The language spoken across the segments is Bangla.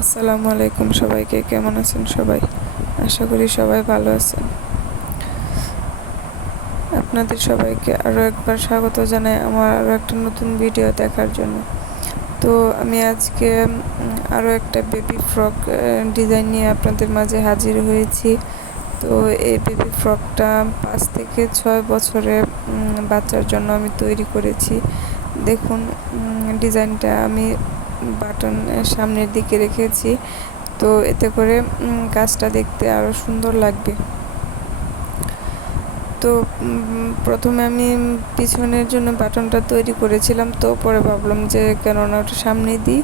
আসসালামু আলাইকুম সবাইকে। কেমন আছেন সবাই? আশা করি সবাই ভালো আছেন। আপনাদের সবাইকে আরও একবার স্বাগত জানাই আমার আরও একটা নতুন ভিডিও দেখার জন্য। তো আমি আজকে আরও একটা বেবি ফ্রক ডিজাইন নিয়ে আপনাদের মাঝে হাজির হয়েছি। তো এই বেবি ফ্রকটা 5 থেকে 6 বছরের বাচ্চার জন্য আমি তৈরি করেছি। দেখুন ডিজাইনটা আমি বাটন সামনের দিকে রেখেছি, তো এতে করে কাজটা দেখতে আরও সুন্দর লাগবে। তো প্রথমে আমি পিছনের জন্য বাটনটা তৈরি করেছিলাম, তো পরে ভাবলাম যে কেননা ওটা সামনে দিই,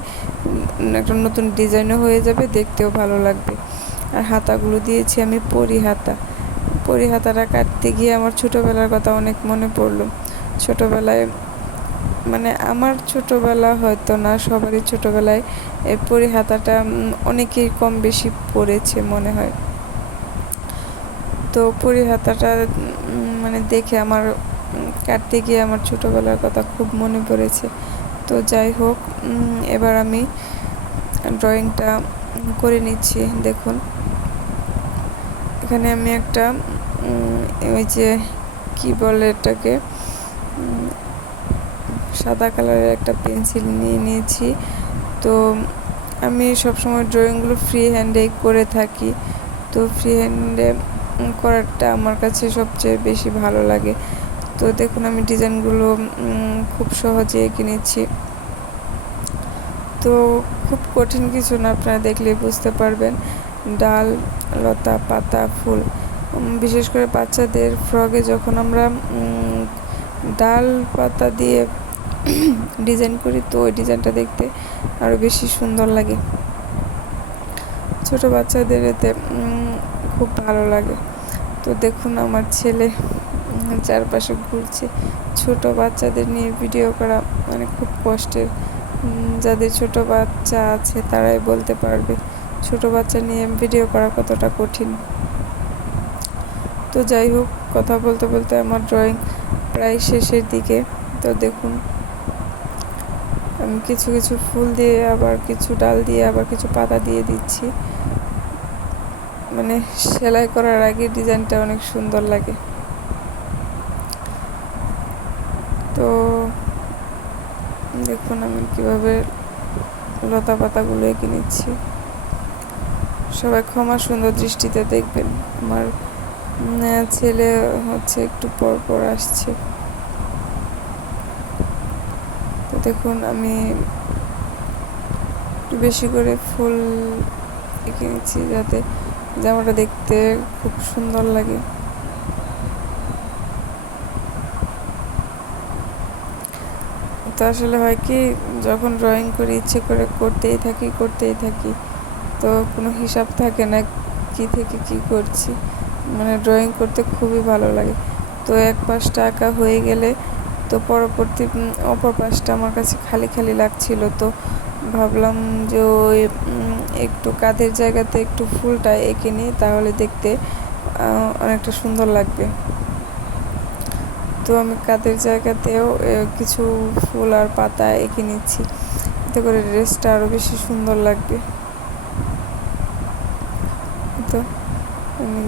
একটা নতুন ডিজাইনও হয়ে যাবে, দেখতেও ভালো লাগবে। আর হাতাগুলো দিয়েছি আমি পরি হাতাটা কাটতে গিয়ে আমার ছোটোবেলার কথা অনেক মনে পড়লো। ছোটোবেলায় মানে আমার ছোটোবেলা হয়তো না, সবারই ছোটোবেলায় এই পরি হাতাটা অনেকেই কম বেশি পড়েছে মনে হয়। তো পরি হাতাটা মানে দেখে আমার কাটতে গিয়ে আমার ছোটোবেলার কথা খুব মনে পড়েছে। তো যাই হোক, এবার আমি ড্রয়িংটা করে নিচ্ছি। দেখুন এখানে আমি একটা ওই যে কি বলে এটাকে, সাদা কালারের একটা পেন্সিল নিয়ে নিয়েছি। তো আমি সবসময় ড্রয়িংগুলো ফ্রি হ্যান্ডেই করে থাকি। তো ফ্রি হ্যান্ডে করাটা আমার কাছে সবচেয়ে বেশি ভালো লাগে। তো দেখুন আমি ডিজাইনগুলো খুব সহজে এঁকে নিচ্ছি। তো খুব কঠিন কিছু না, আপনারা দেখলেই বুঝতে পারবেন। ডাল, লতা, পাতা, ফুল, বিশেষ করে বাচ্চাদের ফ্রকে যখন আমরা ডাল পাতা দিয়ে ডিজাইন করি, তো ওই ডিজাইনটা দেখতে আরও বেশি সুন্দর লাগে। ছোট বাচ্চাদের এতে খুব ভালো লাগে। তো দেখুন আমার ছেলে চারপাশে ঘুরছে। ছোট বাচ্চাদের নিয়ে ভিডিও করা মানে খুব কষ্টের। যাদের ছোট বাচ্চা আছে তারাই বলতে পারবে ছোট বাচ্চা নিয়ে ভিডিও করা কতটা কঠিন। তো যাই হোক, কথা বলতে বলতে আমার ড্রয়িং প্রায় শেষের দিকে। তো দেখুন আমি কিছু কিছু ফুল দিয়ে, আবার কিছু ডাল দিয়ে, আবার কিছু পাতা দিয়ে দিচ্ছি। মানে সেলাই করার আগে ডিজাইনটা অনেক সুন্দর লাগে। তো দেখুন আমি কিভাবে লতা পাতাগুলো এঁকে নিচ্ছি। সবাই ক্ষমা সুন্দর দৃষ্টিতে দেখবেন। আমার ছেলে হচ্ছে একটু পর পর আসছে। তো দেখুন আমি একটু বেশি করে ফুল এঁকে নিচ্ছি যাতে জামাটা দেখতে খুব সুন্দর লাগে। তো আসলে হয় কি, যখন ড্রয়িং করি ইচ্ছে করে করতেই থাকি, তো কোনো হিসাব থাকে না কি থেকে কি করছি। মানে ড্রয়িং করতে খুবই ভালো লাগে। তো এক পাশটা আঁকা হয়ে গেলে তো পরবর্তী অপর পাশটা আমার কাছে খালি খালি লাগছিল। তো ভাবলাম যে ওই একটু কাঁধের জায়গাতে একটু ফুলটা এঁকে নিই, তাহলে দেখতে অনেকটা সুন্দর লাগবে। তো আমি কাঁধের জায়গাতেও কিছু ফুল আর পাতা এঁকে নিচ্ছি, এতে করে ড্রেসটা আরও বেশি সুন্দর লাগবে। তো আমি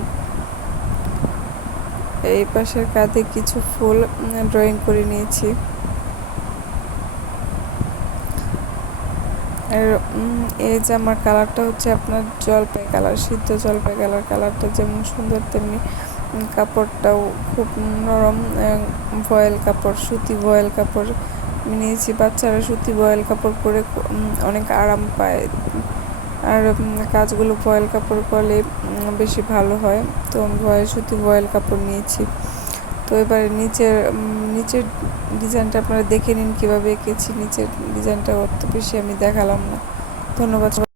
এই পাশের কাঁধে কিছু ফুল ড্রয়িং করে নিয়েছি। আর এই যে আমার কালারটা হচ্ছে আপনার জলপাই কালার, সিদ্ধ জলপাই কালারটা যেমন সুন্দর তেমনি কাপড়টাও খুব নরম, ভয়েল কাপড়, সুতি ভয়েল কাপড় নিয়েছি। বাচ্চারা সুতি ভয়েল কাপড় পরে অনেক আরাম পায়, আর কাজগুলো ভয়েল কাপড় করলে বেশি ভালো হয়। তো আমি সুতি ভয়েল কাপড় নিয়েছি। তো এবারে নিচের ডিজাইনটা আপনারা দেখে নিন কীভাবে এঁকেছি। নিচের ডিজাইনটা অত বেশি আমি দেখালাম না। ধন্যবাদ।